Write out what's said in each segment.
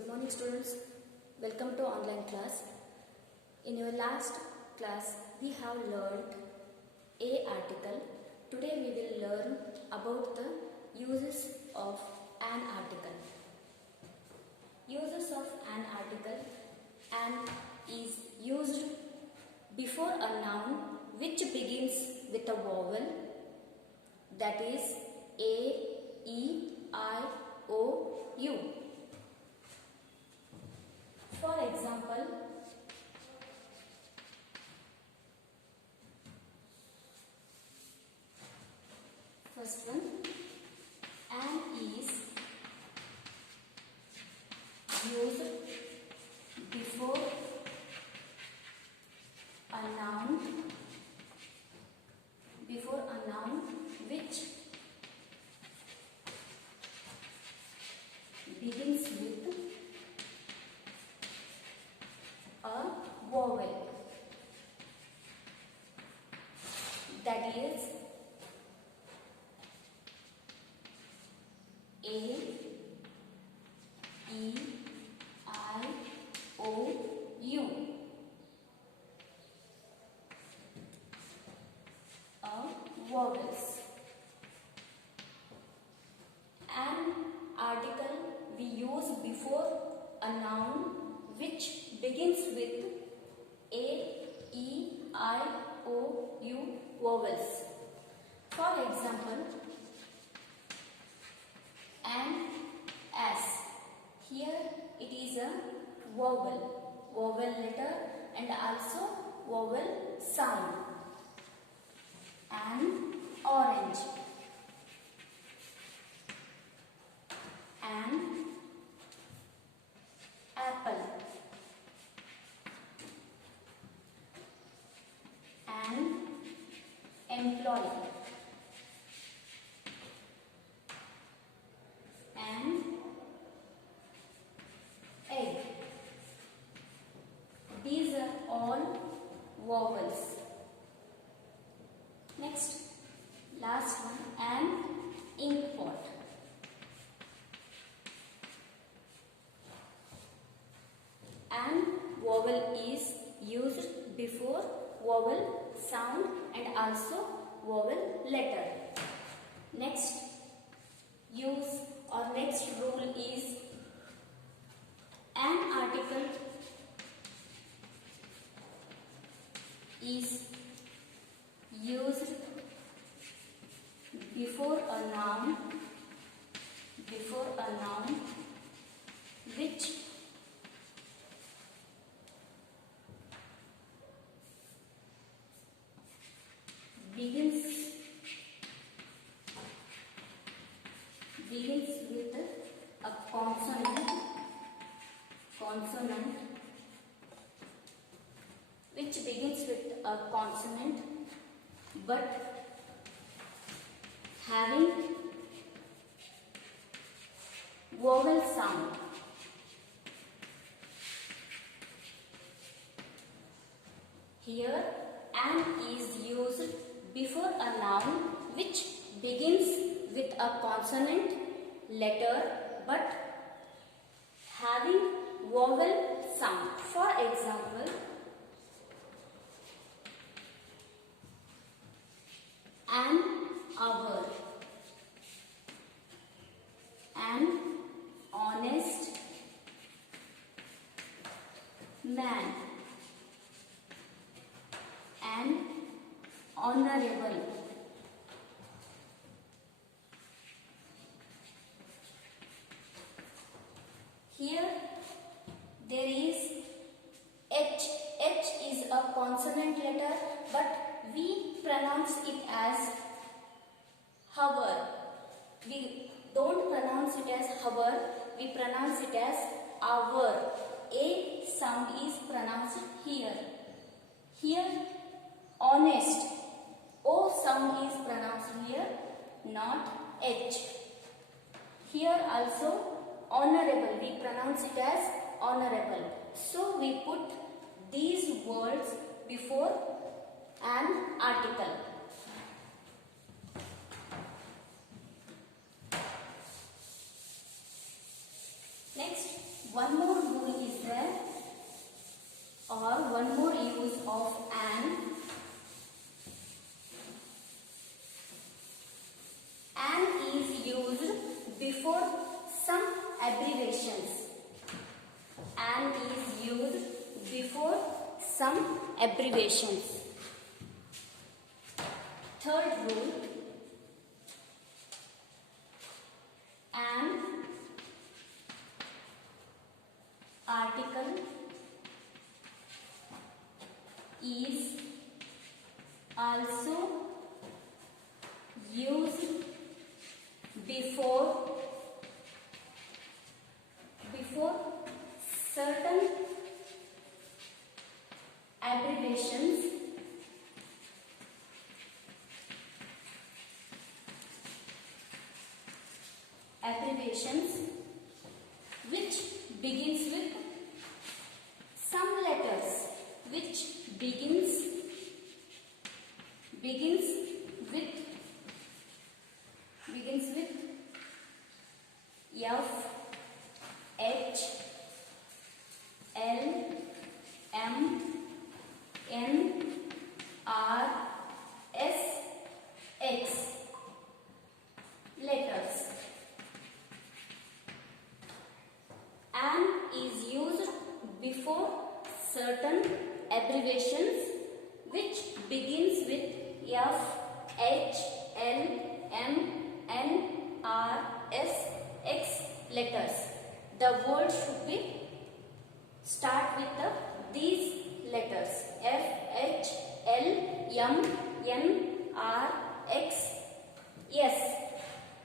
Good morning students, welcome to online class. In your last class we have learned a article. Today we will learn about the uses of an article. Uses of an article: an is used before a noun which begins with a vowel, that is a, e, I, o, u. For example, first one, an is used before a noun which begins with a vowel, that is a, e, I, o, u. Vowels. An article we use before a noun which begins with a, e, I, o, u vowels. For example, an as. Here it is a vowel letter and also vowel sound. An orange, an apple, an employee, an egg. These are all vowels. Next, last one, an ink pot. An vowel is used before vowel sound and also vowel letter. Next use or next rule is an article is used before a noun which begins with a consonant which begins with a consonant but having vowel sound. Here an is used before a noun which begins with a consonant letter but having vowel sound. For example, an hour, an honest man, an honorable, here there is H. H is a consonant letter but we pronounce it as hour. We don't pronounce it as hour, we pronounce it as hour. A sound is pronounced here. Here honest, O sound is pronounced here, not H. Here also honorable, we pronounce it as honorable. So we put these words before an article. Next, one more rule is there, or one more use of an. An is used before some abbreviations. An is used before some abbreviations. Third rule, an article is also used before certain abbreviations which begins with some letters, which begins with F, H, L, M, N, R, S, X letters. An is used before certain abbreviations which begins with F, H, L, M, N, R, S, X letters. The word should be start with these letters F, H, L, M, N, R, X, S.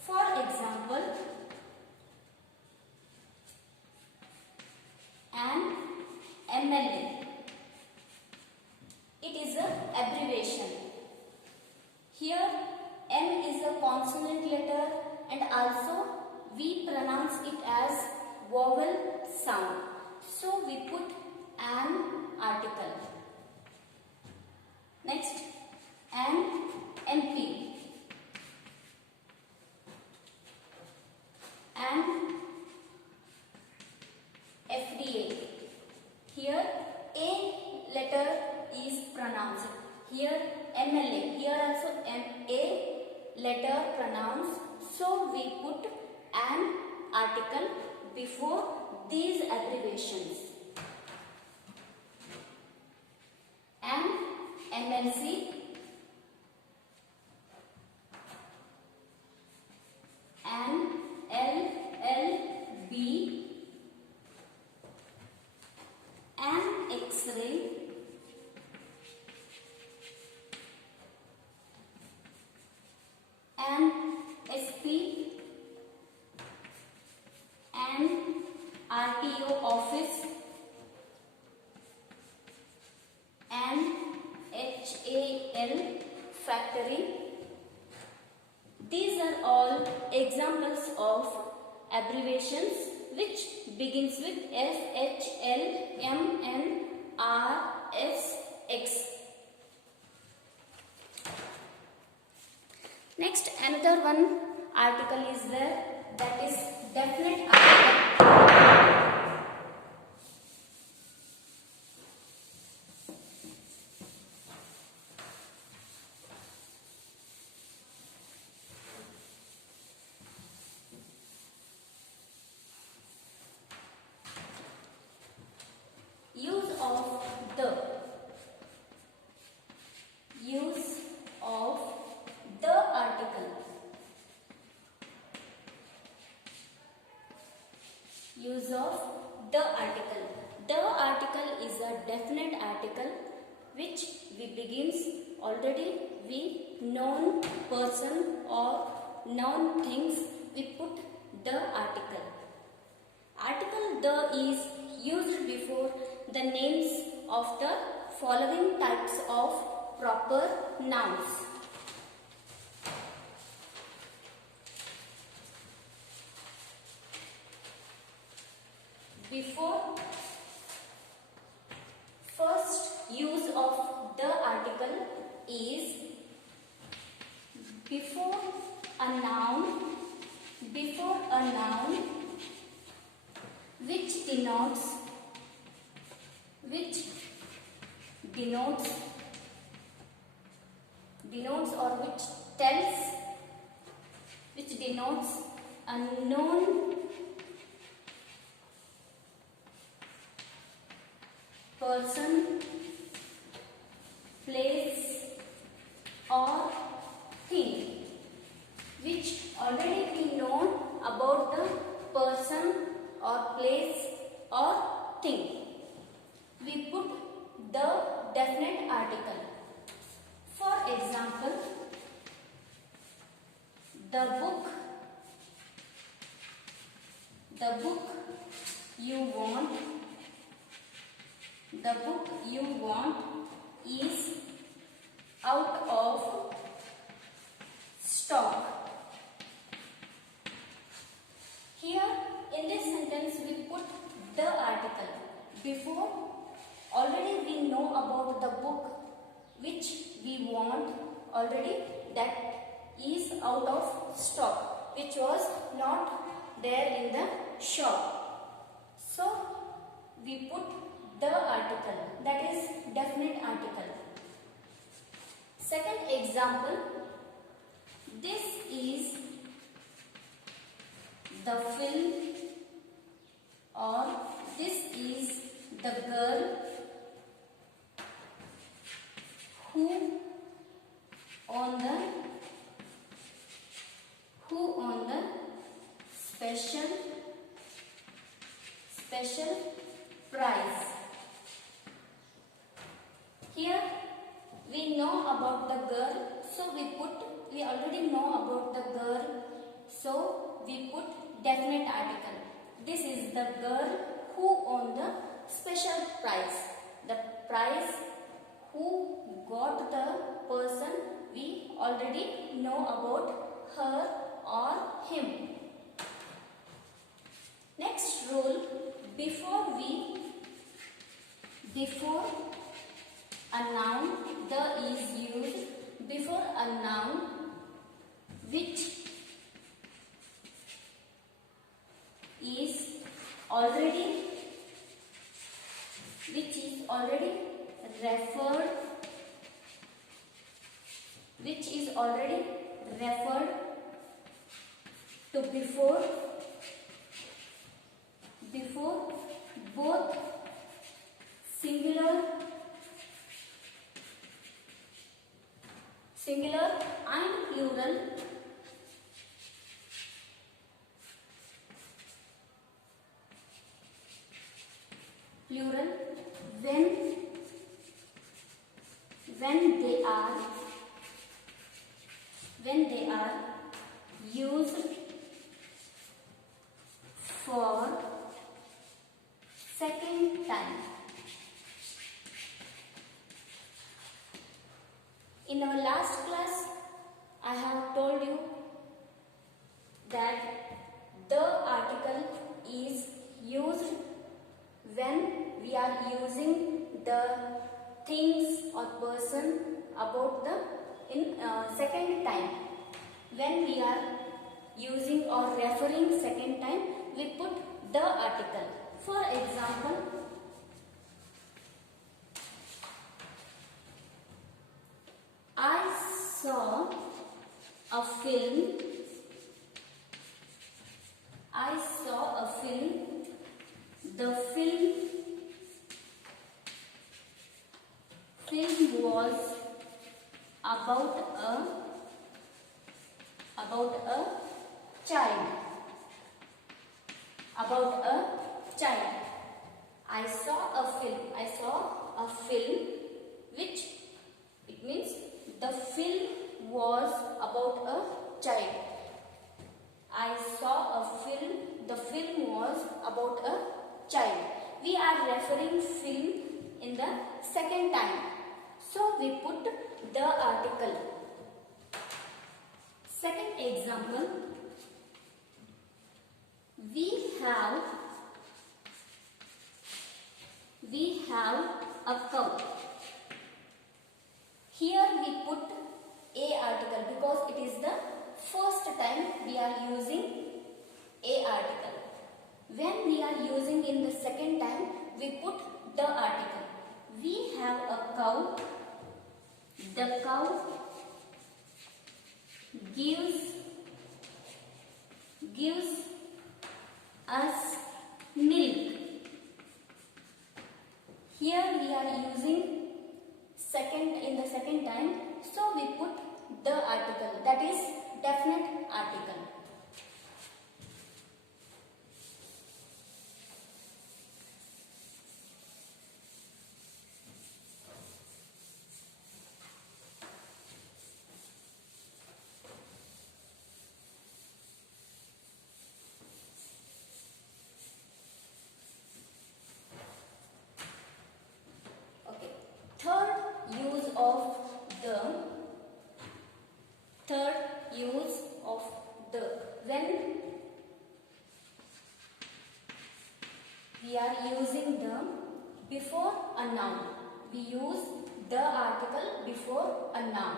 For example, an MLA. It is an abbreviation. Here M is a consonant letter and also we pronounce it as vowel sound. So we put an article. Next, an MP. An FDA. Here A letter is pronounced. Here MLA. Here also A letter pronounced. So we put an article before these abbreviations. An MNC. An LLB. An X-ray. An SP. An RTO office. An HAL factory. These are all examples of abbreviations which begins with F, H, L, M, N, R, S, X. Next, another one article is there, that is definite article. Use of the. Use of the article. Use of the article. The article is a definite article which already we known person or known things, we put the article. Article the is used before the names of the following types of proper nouns. Before first use of the article is before a noun denotes which denotes or which tells, which denotes a known person, place or thing, which already we know about the person or place or thing. We put the definite article. For example, the book you want, the book you want is out of stock. Here in this sentence we put the article. Before, already we know about the book which we want already, that is out of stock, which was not there in the shop. So we put the article, that is definite article. Second example, this is the film, or this is the girl who on the special prize. Here we know about the girl, so we already know about the girl, so we put definite article. This is the girl who won the special prize. The prize who got the person, we already know about her or him. Next rule, before a noun, the is used before a noun which is already referred to before both singular and plural when they are used for second time. In our last class, I have told you that the article is used when we are using the things or person about the second time. When we are using or referring second time, we put the article. For example, I saw a film. The film was about a child. I saw a film which it means the film was about a child. I saw a film. The film was about a child. We are referring film in the second time. So we put the article. Second example. We have a cow. Here we put a article because it is the first time we are using a article. When we are using in the second time, we put the article. We have a cow. The cow gives us milk. Here we are using in the second time, so we put the article, that is definite article. Third use of the. When we are using the before a noun, we use the article before a noun.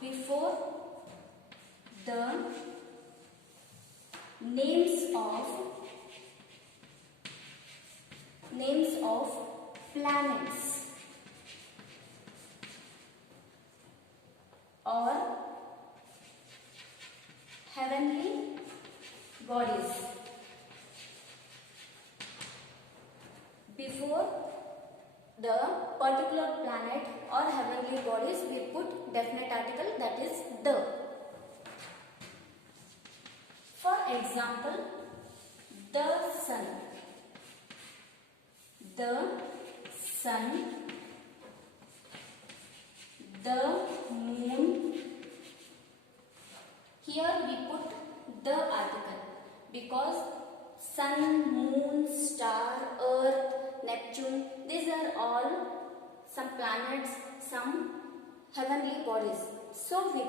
Before the names of planets or heavenly bodies. Before the particular planet or heavenly bodies, we put definite article, that is the. For example, the sun. The sun, the moon. Here we put the article because sun, moon, star, earth, Neptune, these are all some planets, some heavenly bodies. So we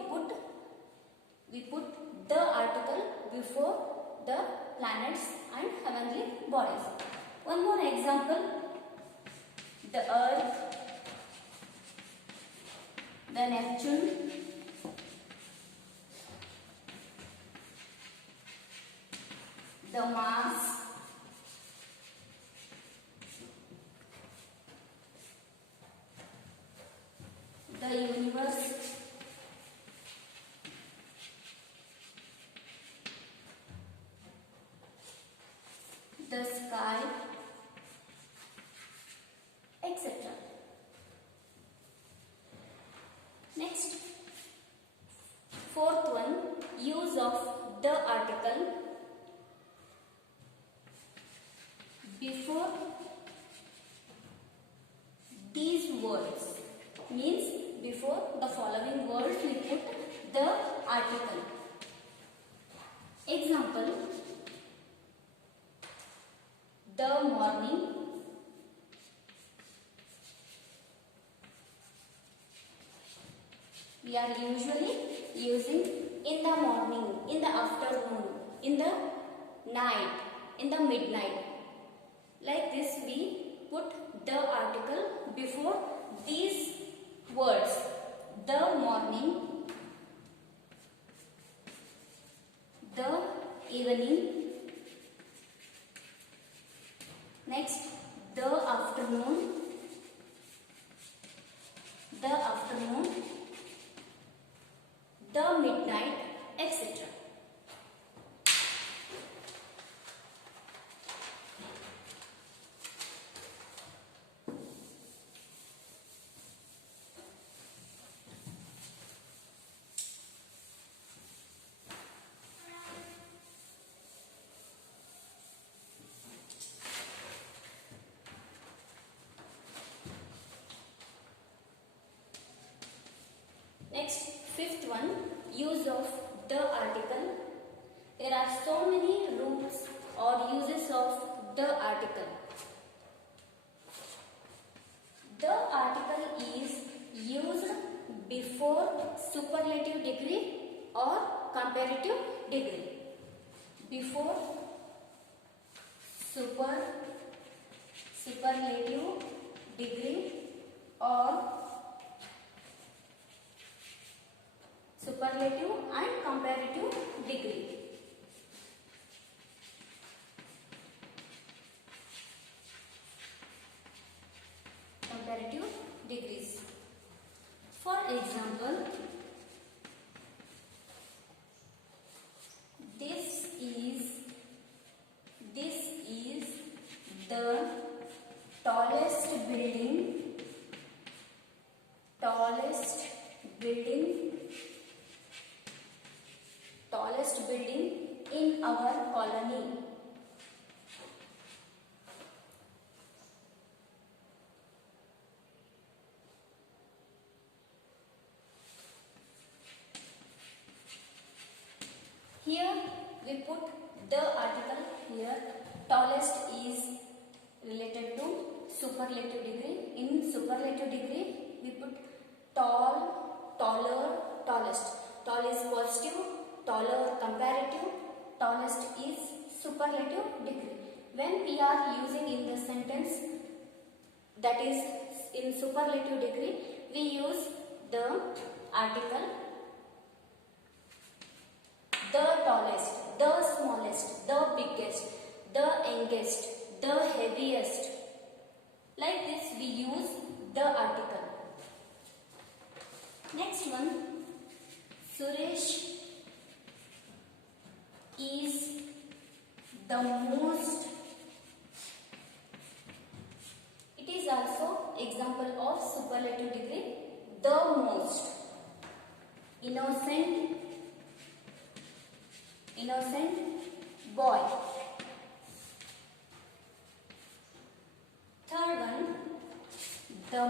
put the article before the planets and heavenly bodies. One more example, the earth, the Neptune, the Mars, the universe, the sky, etc. Next, fourth one, use of the article before these words. Means before the following words we put the article. Example, the morning, we are usually using in the morning, in the afternoon, in the night, in the midnight. Like this we put the article before these words. The morning, the evening, next the afternoon, the midnight, etc. Next, fifth one, use of the article. There are so many rules or uses of the article. The article is used before superlative degree or comparative degree. Before superlative degree or superlative and comparative degree. example, this is the tallest building in our colony. Here we put the article here. Tallest is related to superlative degree. In superlative degree we put tall, taller, tallest. Tall is positive, taller comparative, tallest is superlative degree. When we are using in the sentence, that is in superlative degree, we use the article the tallest, the smallest, the biggest, the youngest, the heaviest. Like this we use the article. Next one, Suresh is the most. It is also example of superlative degree. The most innocent boy. Third one, the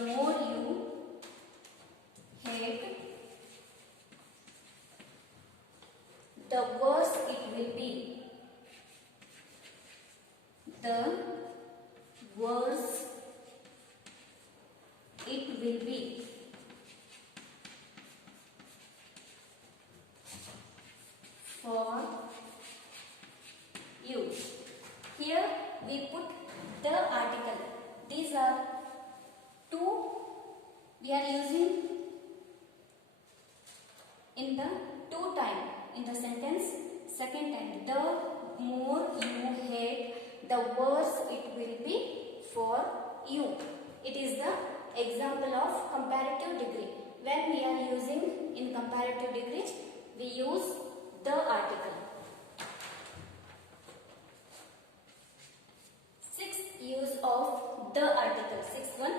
more you hate, the worse it will be. The worse it will be. For you. Here we put the article. These are two we are using in the two time in the sentence. Second time, the more you hate, the worse it will be for you. It is the example of comparative degree. When we are using in comparative degree, we use the article. Sixth use of the article. Sixth one.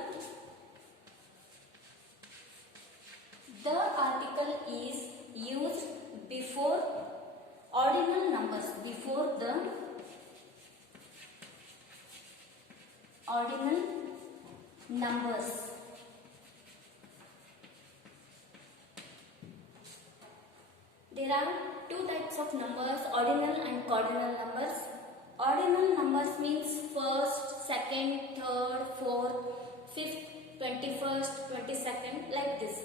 The article is used before ordinal numbers. Before the ordinal numbers. There are two types of numbers, ordinal and cardinal numbers. Ordinal numbers means first, second, third, fourth, fifth, 21st, 22nd, like this.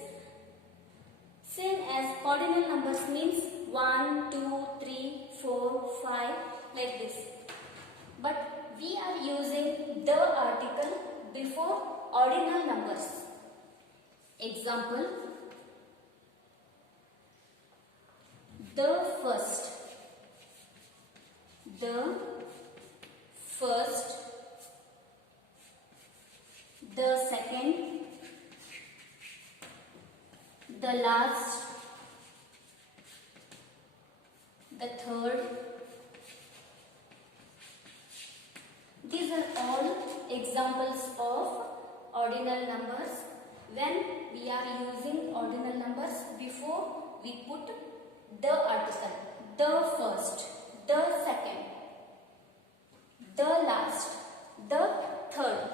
Same as cardinal numbers means 1, 2, 3, 4, 5, like this. But we are using the article before ordinal numbers. Example, the first, the second, the last, the third. These are all examples of ordinal numbers. When we are using ordinal numbers, before we put the article, the first, the second, the last, the third.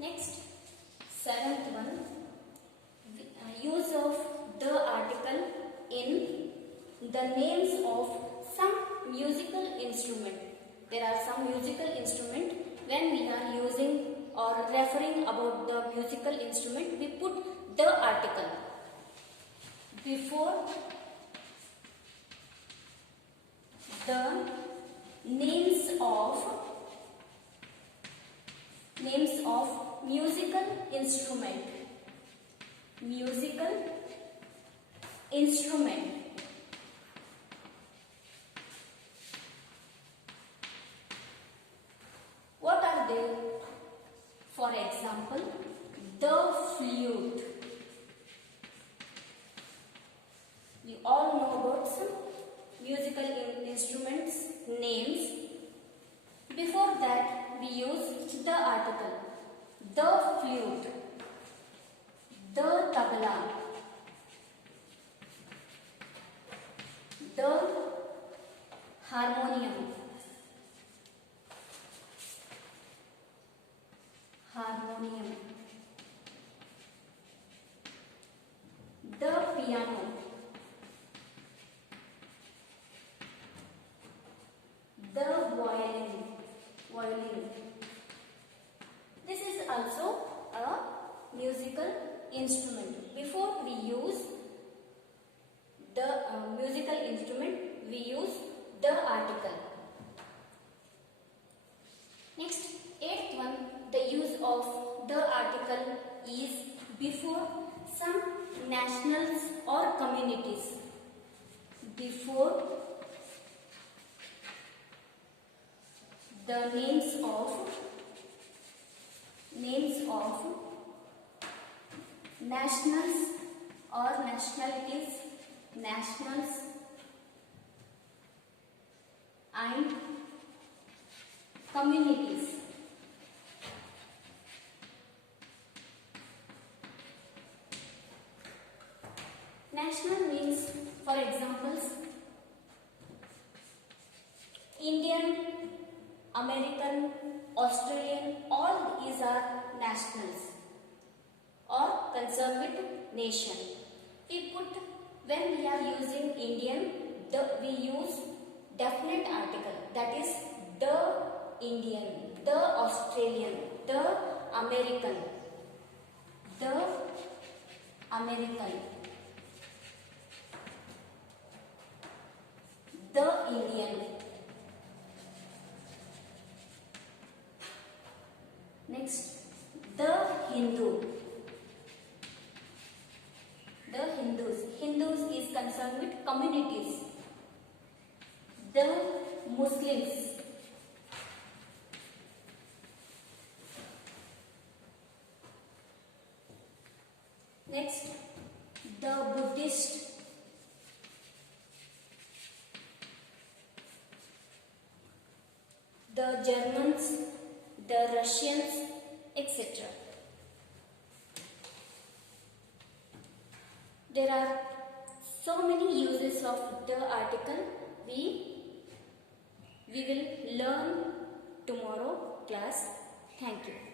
Next, seventh one, use of the article in the names of some musical instrument. There are some musical instrument. When we are using or referring about the musical instrument, we put the article before the names of musical instrument. Musical instrument. What are they? For example, the flute. You all know about some musical instruments names. Before that, we use the article. The flute, the tabla, the harmonium, the piano, the violin. This is also a musical instrument. Before we use the musical instrument, we use the article. Next, eighth one, the use of the article is before some nationals or communities. Before the names of nationals or nationalities, nationals and communities. National means, for examples, Indian, American, Australian, all these are nationals or concerned with nation. When we are using Indian, we use definite article, that is the Indian, the Australian, the American, the Indian. Next, the Hindu. The Hindus is concerned with communities. The Muslims. Next, the Buddhist. The Germans, the Russians, etc. There are so many uses of the article. We will learn tomorrow class. Thank you.